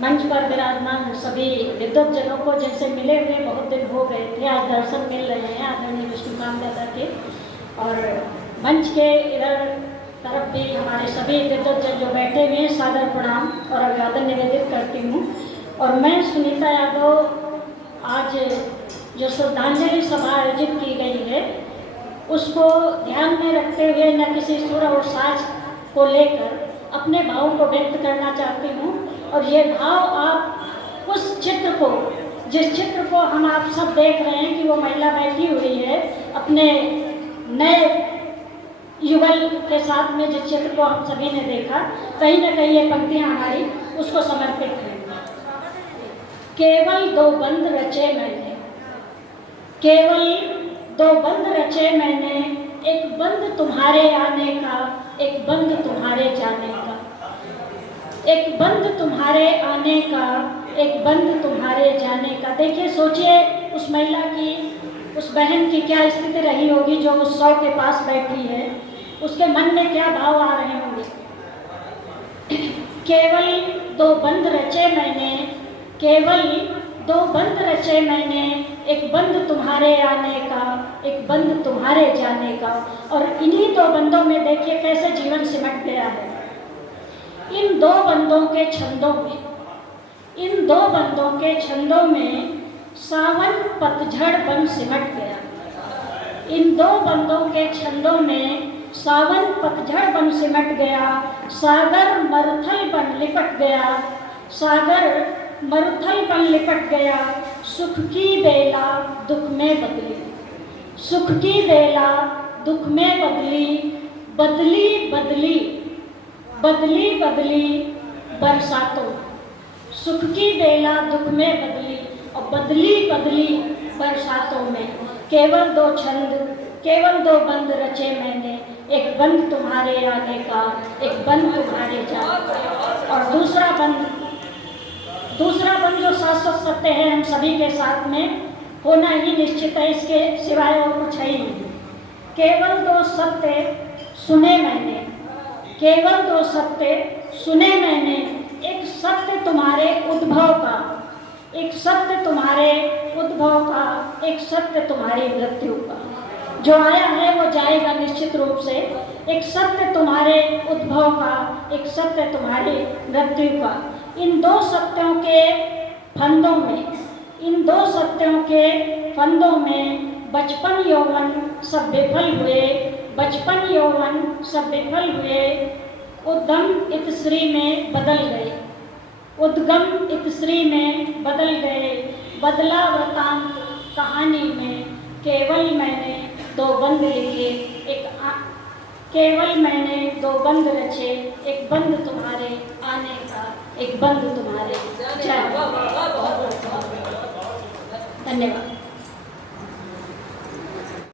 मंच पर विराजमान सभी विद्वत जनों को जिनसे मिले हुए बहुत दिन हो गए थे, आज दर्शन मिल रहे हैं आदरणीय विष्णुकांत दादा के। और मंच के इधर तरफ भी हमारे सभी विद्वत जन जो बैठे हुए हैं, सादर प्रणाम और अभिवादन निवेदित करती हूँ। और मैं सुनीता यादव आज जो श्रद्धांजलि सभा आयोजित की गई है उसको ध्यान में रखते हुए न किसी सुर और साज को लेकर अपने भावों को व्यक्त करना चाहती हूँ। और ये भाव आप उस चित्र को, जिस चित्र को हम आप सब देख रहे हैं कि वो महिला बैठी हुई है अपने नए युगल के साथ में, जिस चित्र को हम सभी ने देखा, कहीं ना कहीं ये पंक्तियाँ हमारी उसको समर्पित हैं। केवल दो बंद रचे मैंने, केवल दो बंद रचे मैंने, एक बंद तुम्हारे आने का, एक बंद तुम्हारे जाने का, एक बंद तुम्हारे आने का, एक बंद तुम्हारे जाने का। देखिए, सोचिए उस महिला की, उस बहन की क्या स्थिति रही होगी जो उस शव के पास बैठी है, उसके मन में क्या भाव आ रहे होंगे। केवल दो बंद रचे मैंने, केवल दो बंद रचे मैंने, एक बंद तुम्हारे आने का, एक बंद तुम्हारे जाने का। और इन्हीं दो बंदों में देखिए कैसे जीवन सिमट गया है। इन दो बंदों के छंदों में, इन दो बंदों के छंदों में सावन पतझड़ बन सिमट गया। इन दो बंदों के छंदों में सावन पतझड़ बन सिमट गया। सागर मरुथल बन लिपट गया, सागर मरुथल बन लिपट गया। सुख की बेला दुख में बदली, सुख की बेला दुख में बदली, बदली बदली बदली बदली बरसातों। सुख की बेला दुख में बदली और बदली बदली बरसातों में। केवल दो छंद, केवल दो बंद रचे मैंने, एक बंद तुम्हारे आने का, एक बंद तुम्हारे जाने का। और दूसरा बंद जो शाश्वत सत्य है, हम सभी के साथ में होना ही निश्चित है, इसके सिवाय और कुछ है ही नहीं। केवल दो सत्य सुने मैंने, केवल दो सत्य सुने मैंने, एक सत्य तुम्हारे उद्भव का, एक सत्य तुम्हारे उद्भव का, एक सत्य तुम्हारी मृत्यु का। जो आया है वो जाएगा निश्चित रूप से। एक सत्य तुम्हारे उद्भव का, एक सत्य तुम्हारी मृत्यु का। इन दो सत्यों के फंदों में, इन दो सत्यों के फंदों में बचपन यौवन सब विफल हुए, बचपन यौवन सब विफल हुए। उद्गम इतश्री में बदल गए, उद्गम इतश्री में बदल गए। बदला वृतांत कहानी में, केवल मैंने दो बंद लिखे, केवल मैंने दो बंद रचे, एक बंद तुम्हारे आने का, एक बंद तुम्हारे जाने का। धन्यवाद।